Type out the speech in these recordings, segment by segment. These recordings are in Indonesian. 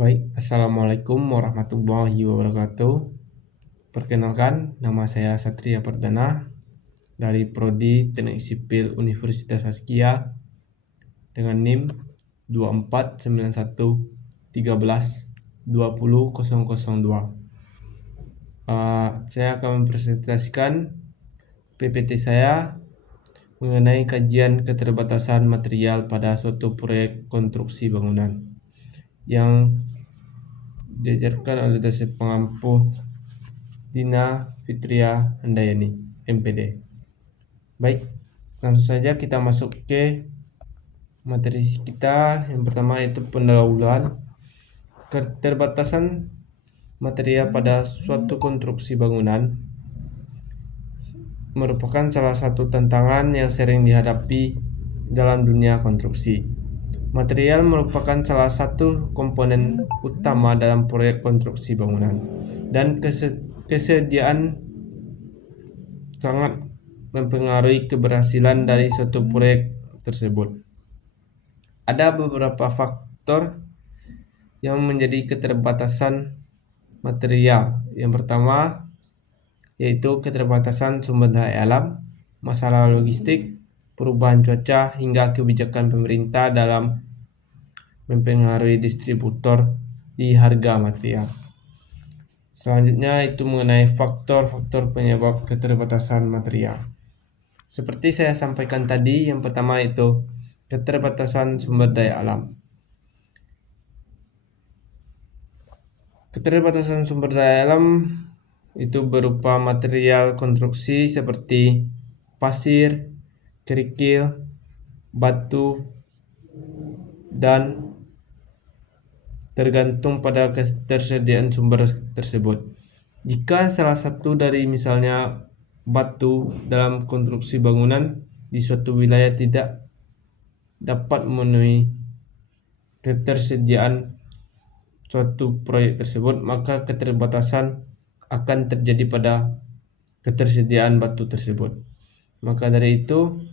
Baik, Assalamualaikum warahmatullahi wabarakatuh. Perkenalkan, nama saya Satria Perdana dari Prodi Teknik Sipil Universitas Askia dengan NIM 2491132002. Saya akan mempresentasikan PPT saya mengenai kajian keterbatasan material pada suatu proyek konstruksi bangunan yang diajarkan oleh dosen pengampu Dina Fitria Handayani, MPD. Baik, langsung saja kita masuk ke materi kita. Yang pertama yaitu pendahuluan. Keterbatasan material pada suatu konstruksi bangunan merupakan salah satu tantangan yang sering dihadapi dalam dunia konstruksi. Material merupakan salah satu komponen utama dalam proyek konstruksi bangunan, dan kesediaan sangat mempengaruhi keberhasilan dari suatu proyek tersebut. Ada beberapa faktor yang menjadi keterbatasan material. Yang pertama yaitu keterbatasan sumber daya alam, masalah logistik, perubahan cuaca, hingga kebijakan pemerintah dalam mempengaruhi distributor di harga material. Selanjutnya itu mengenai faktor-faktor penyebab keterbatasan material. Seperti saya sampaikan tadi, yang pertama itu keterbatasan sumber daya alam. Keterbatasan sumber daya alam itu berupa material konstruksi seperti pasir, kerikil, batu, dan tergantung pada ketersediaan sumber tersebut. Jika salah satu dari misalnya batu dalam konstruksi bangunan di suatu wilayah tidak dapat memenuhi ketersediaan suatu proyek tersebut, maka keterbatasan akan terjadi pada ketersediaan batu tersebut. Maka dari itu,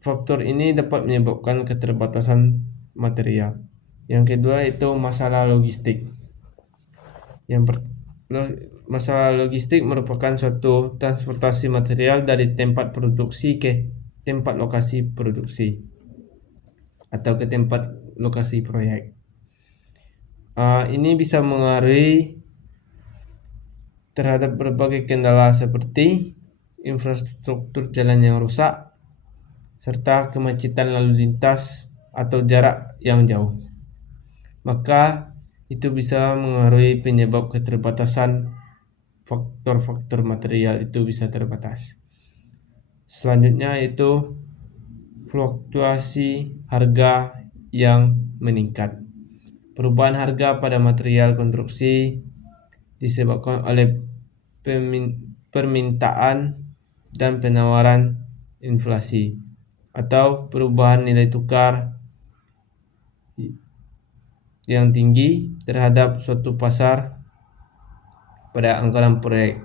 faktor ini dapat menyebabkan keterbatasan material. Yang kedua itu masalah logistik. Masalah logistik merupakan suatu transportasi material dari tempat produksi ke tempat lokasi produksi atau ke tempat lokasi proyek. Ini bisa mengaruhi terhadap berbagai kendala seperti infrastruktur jalan yang rusak, serta kemacetan lalu lintas atau jarak yang jauh. Maka itu bisa mengaruhi penyebab keterbatasan faktor-faktor material itu bisa terbatas. Selanjutnya itu fluktuasi harga yang meningkat. Perubahan harga pada material konstruksi disebabkan oleh permintaan dan penawaran inflasi atau perubahan nilai tukar yang tinggi terhadap suatu pasar pada anggaran proyek,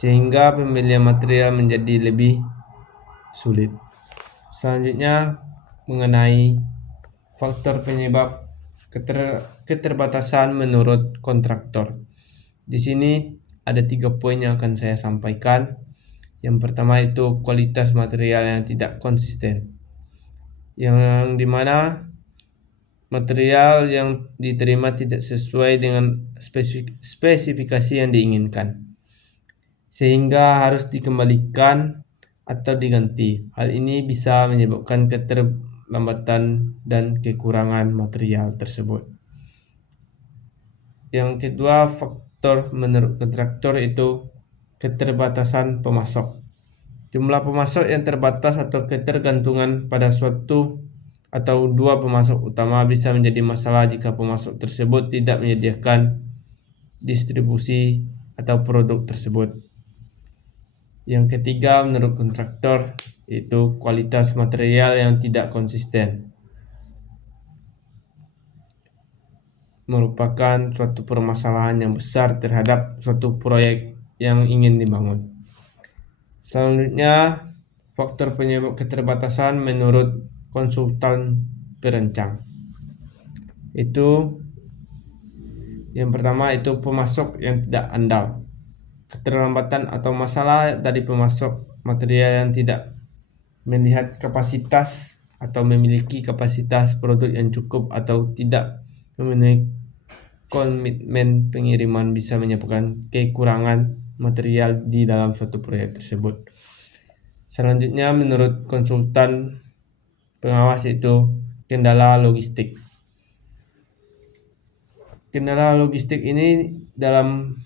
sehingga pembelian material menjadi lebih sulit. Selanjutnya mengenai faktor penyebab keterbatasan menurut kontraktor. Di sini ada 3 poin yang akan saya sampaikan. Yang pertama itu kualitas material yang tidak konsisten, yang dimana material yang diterima tidak sesuai dengan spesifikasi yang diinginkan, sehingga harus dikembalikan atau diganti. Hal ini bisa menyebabkan keterlambatan dan kekurangan material tersebut. Yang kedua, faktor menurut kontraktor itu keterbatasan pemasok. Jumlah pemasok yang terbatas atau ketergantungan pada suatu atau dua pemasok utama bisa menjadi masalah jika pemasok tersebut tidak menyediakan distribusi atau produk tersebut. Yang ketiga, menurut kontraktor, itu kualitas material yang tidak konsisten merupakan suatu permasalahan yang besar terhadap suatu proyek yang ingin dibangun. Selanjutnya, faktor penyebab keterbatasan menurut konsultan perancang, Itu yang pertama itu pemasok yang tidak andal. Keterlambatan atau masalah dari pemasok material yang tidak melihat kapasitas atau memiliki kapasitas produk yang cukup atau tidak memenuhi komitmen pengiriman bisa menyebabkan kekurangan material di dalam suatu proyek tersebut. Selanjutnya, menurut konsultan pengawas itu kendala logistik. Kendala logistik ini dalam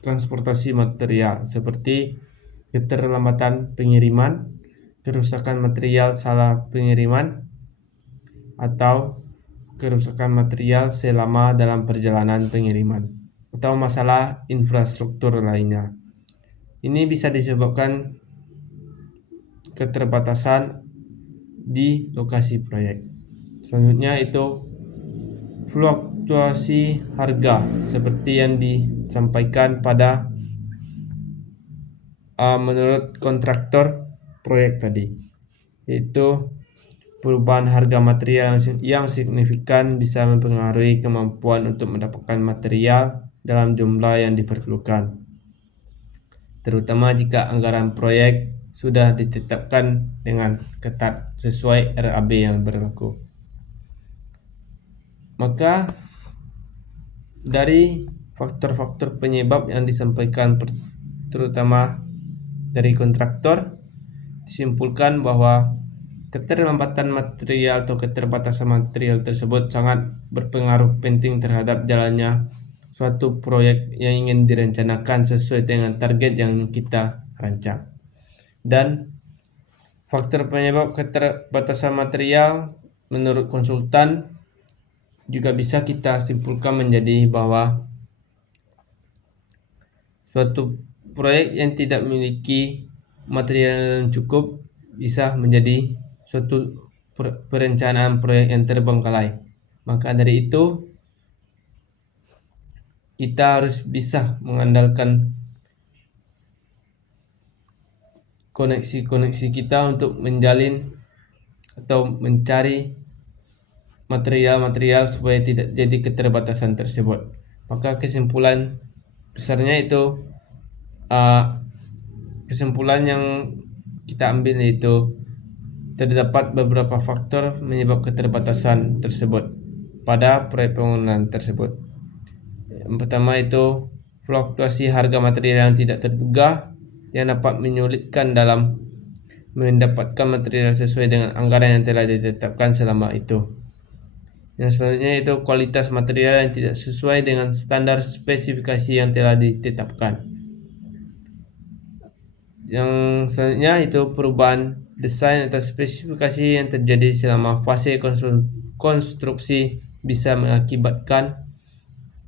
transportasi material seperti keterlambatan pengiriman, kerusakan material salah pengiriman, atau kerusakan material selama dalam perjalanan pengiriman, atau masalah infrastruktur lainnya. Ini bisa disebabkan keterbatasan di lokasi proyek. Selanjutnya itu fluktuasi harga seperti yang disampaikan pada menurut kontraktor proyek tadi, yaitu perubahan harga material yang signifikan bisa mempengaruhi kemampuan untuk mendapatkan material dalam jumlah yang diperlukan, terutama jika anggaran proyek sudah ditetapkan dengan ketat sesuai RAB yang berlaku. Maka dari faktor-faktor penyebab yang disampaikan terutama dari kontraktor, disimpulkan bahwa keterlambatan material atau keterbatasan material tersebut sangat berpengaruh penting terhadap jalannya suatu proyek yang ingin direncanakan sesuai dengan target yang kita rancang. Dan faktor penyebab keterbatasan material menurut konsultan juga bisa kita simpulkan menjadi bahwa suatu proyek yang tidak memiliki material yang cukup bisa menjadi suatu perencanaan proyek yang terbengkalai. Maka dari itu kita harus bisa mengandalkan koneksi-koneksi kita untuk menjalin atau mencari material-material supaya tidak jadi keterbatasan tersebut. Maka kesimpulan besarnya itu kesimpulan yang kita ambil yaitu terdapat beberapa faktor menyebab keterbatasan tersebut pada proyek pembangunan tersebut. Yang pertama itu fluktuasi harga material yang tidak terduga yang dapat menyulitkan dalam mendapatkan material sesuai dengan anggaran yang telah ditetapkan selama itu. Yang selanjutnya itu kualitas material yang tidak sesuai dengan standar spesifikasi yang telah ditetapkan. Yang selanjutnya itu perubahan desain atau spesifikasi yang terjadi selama fase konstruksi bisa mengakibatkan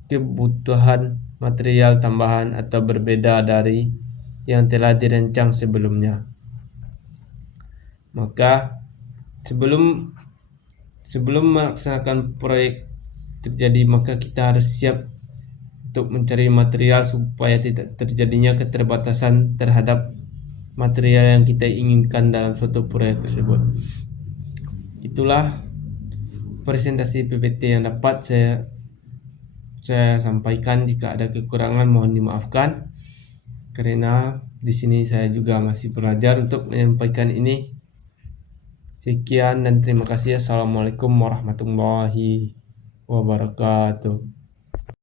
kebutuhan material tambahan atau berbeda dari yang telah dirancang sebelumnya. Maka sebelum melaksanakan proyek terjadi, maka kita harus siap untuk mencari material supaya tidak terjadinya keterbatasan terhadap material yang kita inginkan dalam suatu proyek tersebut. Itulah presentasi PPT yang dapat saya sampaikan. Jika ada kekurangan mohon dimaafkan, karena di sini saya juga masih belajar untuk menyampaikan ini. Sekian dan terima kasih. Assalamualaikum warahmatullahi wabarakatuh.